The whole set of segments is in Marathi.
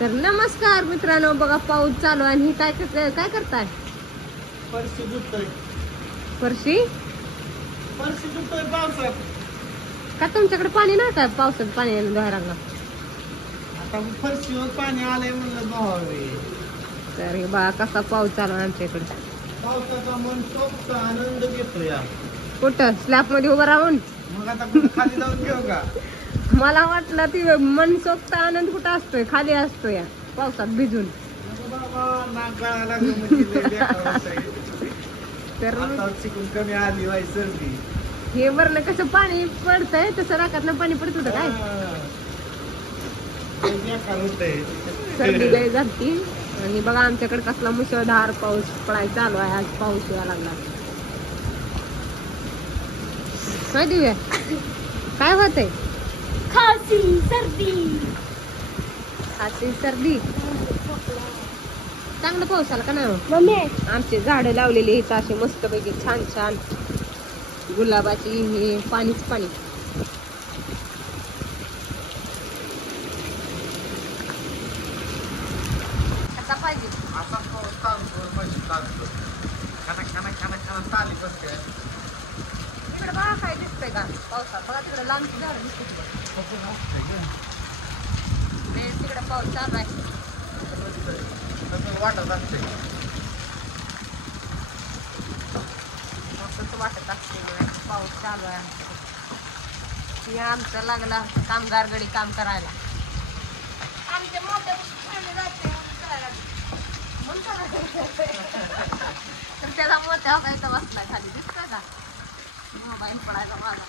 तर नमस्कार मित्रांनो, बघा पाऊस चालू आहे आणि काय करताय? फरशी धुतोय. फरशी फरशी धुतोय पावसात. का तुमच्याकडे पाणी नाही काय? पावसात पाणी धुवायला लागलं. आता फरशीवर पाणी आलंय म्हणलं धुवावे. तर हे बघा कसा पाऊस चालू आहे आमच्या इकडे. पावसाचा मन सोबत आनंद घेतो या. कुठं स्लॅब मध्ये उभं राहून? मग आता कुठं खाली जाऊन घेऊ का? मला वाटलं ती मनसोक्त आनंद कुठं असतोय? खाली असतो या पावसात भिजून. नको बाबा, नाक गळायला लागलं म्हणजे लय बेकार अवस्था आहे. तर आता चिकून कमी आली वाई सर्दी. हे वरनं कसं पाणी पडतंय तसं राखातनं पाणी पडत होतं काय? लय बेकार होतंय. सर्दी लय झाली. आणि बघा आमच्याकडे कसला मुसळधार पाऊस पडायला चालू आहे. आज पाऊस यायला लागला. काय दिव्या, काय होतंय? खासी सर्दी. खासी सर्दी. चांगला पाऊस आला का नाही? मम्मी आमचे झाडं लावलेली आहेत असे मस्त पैकी छान छान गुलाबाची. हे पाणीच पाणी. कसा पाहिजे? आता पाऊस चालतो, मशीन लागतो. खाना खाना खाना खाना चाली बसते. तिकडे बघा काय दिसतंय का पावसात? बघा तिकडे लांबची झाडं दिसत. तिकडे पाऊस चालू आहे. तसं वाटत असते. असंच वाटत असते पाऊस चालू आहे आमच्याकडे. हे आमचं लागला कामगार गडी काम करायला. आमच्या मोठ्या पाणी जाते करायला. म्हणून तर त्याला मोठ्या व्हायचा बसलाय खाली दिसतोय का? मोबाईल पडायचा माझा.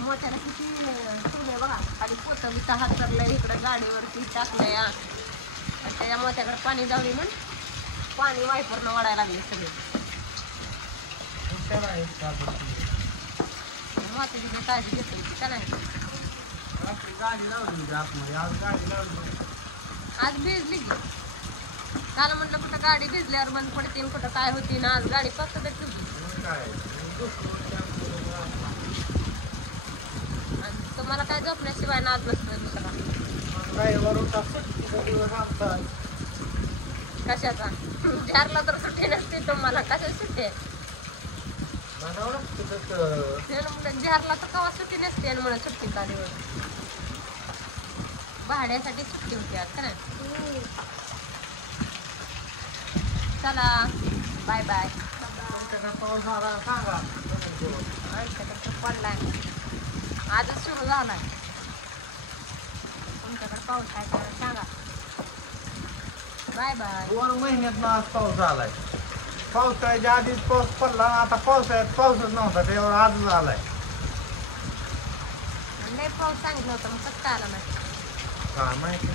मोठ्याला किती ठेवलंय बघा. खाली पोतलीचा हात करलंय, इकडं गाडीवरती टाकलंय. आणि त्याच्या मोठ्याकडे पाणी जाऊ म्हणून पाणी वायपरनं वाढायला लागले सगळे. मोठ्याची काळजी घेतली होती का नाही? गाडी लावली आतमध्ये. आज गाडी लावली. आज भिजली की. काल म्हणलं कुठं गाडी भिजल्यावर बंद पडते, कुठं काय होती ना. आज गाडी फक्त ठेवली. आणि तुम्हाला काय झोपण्याशिवाय नाद नसतोय दुसरा. कशाचा? झारला तर सुट्टी नसते तुम्हाला. कशा सुट्टी आहे? झारला तर कवा सुट्टी नसते. आणि म्हणून सुट्टी काढली भाड्यासाठी सुट्टी होती आज का नाही? चला बाय बाय. पाऊस आला सांगा. आमच्याकडे पडलाय, आजच सुरू झालाय. तुमच्याकडे पाऊस आहे का सांगा. Bye bye. 2 महिन्यात आज पाऊस आलाय. पावसाळ्याच्या आधीच पाऊस पडला. आता पावसाळ्यात पाऊसच नव्हता, त्यावर आजच आलाय. लय पाऊस सांगितलं होतं, मग कसं काय आला नाही? काय माहिती.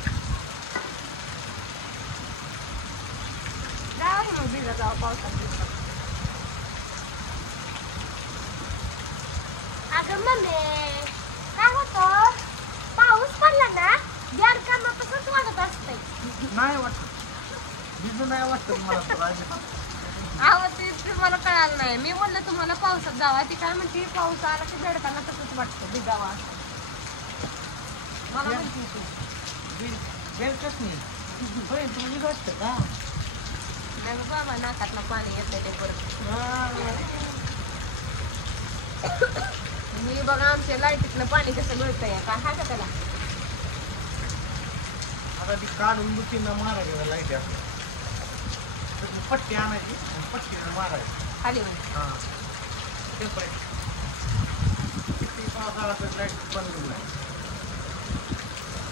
जावं मग भिजा जावं पावसात. अगं मम्मी काय होतं, पाऊस पडला ना बिहार कामापासूनच वाटत असतंय. नाही वाटत. भिजू नाही वाटत मला तर अजिबात. अहो ते मला कळालं नाही. मी म्हणलं तुम्हाला पावसात जावा. ती काय म्हणते पाऊस आला की झडकांना तसंच वाटतं भिजावा. मला म्हणते ती बेलकच नाही. होय, तुम्ही वाटतं का? नाही बाबा, नाकातलं पाणी येतंय ते परत. मी बघा आमच्या लाईटीतलं पाणी कसं मिळतंय काय हा का त्याला? आता ती काढून बुकीनं मारायची लाईट. पट्टी आणायची, पट्टीनं मारायची खाली हां. ते पावसाळ्यात लाईट बंद होईल.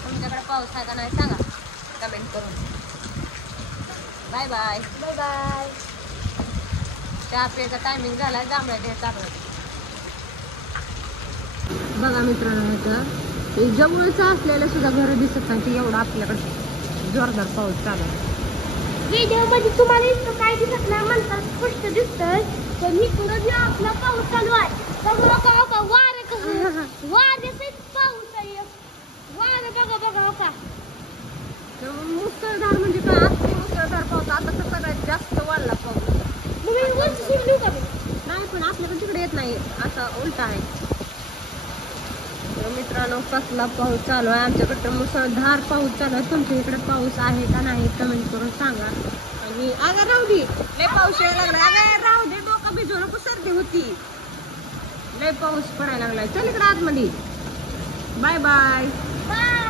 तुमच्याकडे पाऊस आहे का नाही सांगा कमेंट करून. Bye bye. Bye bye. चहा प्यायचा टायमिंग झालाय. जांभळ्या घ्यायचा बघा मित्रांनो, जवळच असलेलं सुद्धा घर दिसत नाही एवढं आपल्याकडे जोरदार पाऊस चालू आहे. व्हिडिओ मध्ये तुम्हाला इतकं काय दिसत नाही म्हणतात, स्पष्ट दिसतंय. पण इकडं जे आपला पाऊस चालू आहे बघा का वारे कसं वाऱ्यासहित पाऊस आहे. वारं बघा बघा का. मुसळधार म्हणजे काय असते? मुसळधार पाऊस आता तर सगळ्यात जास्त वाढला पाऊस. तुम्ही वरची शिवली का? नाही पण आपल्याकडे तिकडे येत नाही, असं उलट आहे. तर मित्रांनो कसला पाऊस चालू आहे आमच्याकडे मुसळधार पाऊस चालू आहे तुमच्या इकडे पाऊस आहे का नाही कमेंट करून सांगा आणि अगं राहू दे लय पाऊस यायला लागला अगं राहू दे डोकं भिजू नको सर्दी होती लय पाऊस पडायला लागलाय चल इकडे आतमध्ये बाय बाय बाय